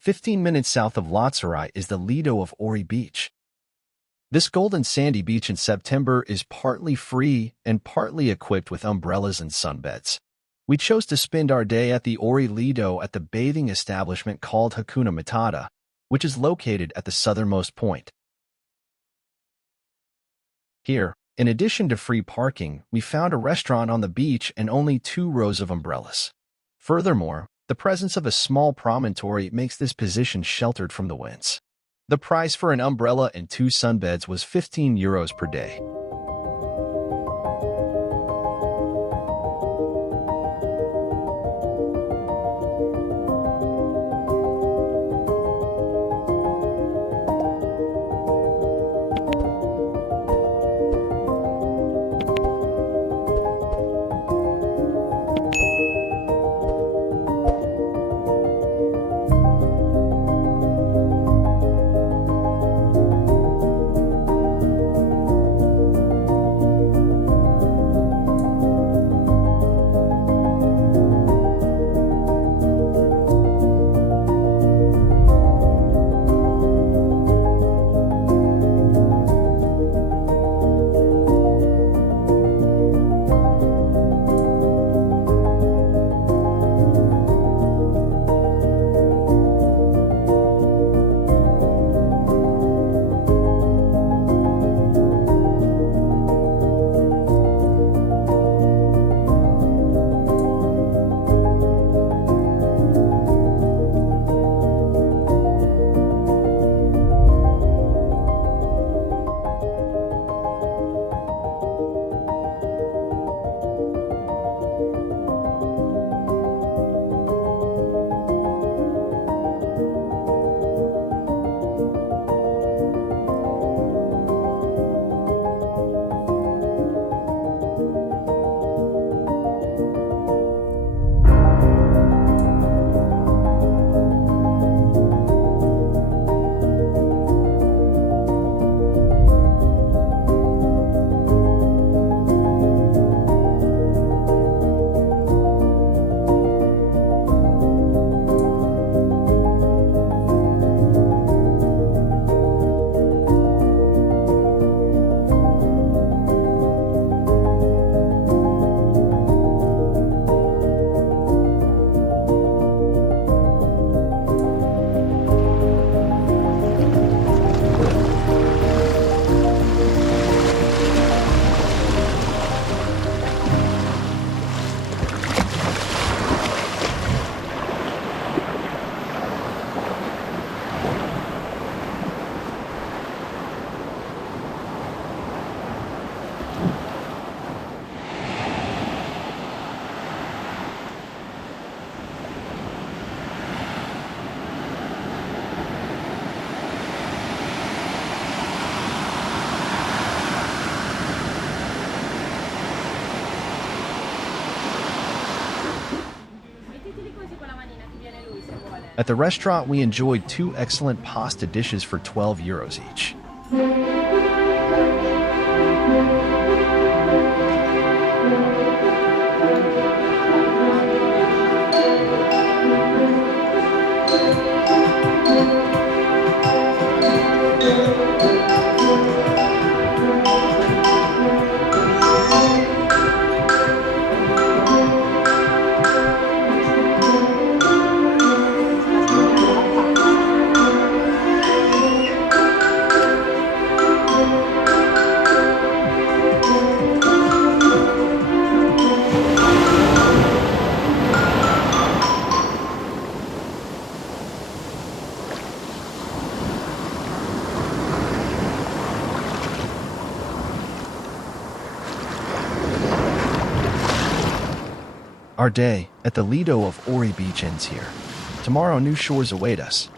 15 minutes south of Lozerite is the Lido of Orrì beach. This golden sandy beach in September is partly free and partly equipped with umbrellas and sunbeds. We chose to spend our day at the Orrì Lido at the bathing establishment called Hakuna Matata, which is located at the southernmost point. Here, in addition to free parking, we found a restaurant on the beach and only 2 rows of umbrellas. Furthermore, the presence of a small promontory makes this position sheltered from the winds. The price for an umbrella and 2 sunbeds was 15 euros per day. At the restaurant, we enjoyed 2 excellent pasta dishes for 12 euros each. Our day at the Lido of Orrì beach ends here. Tomorrow, new shores await us.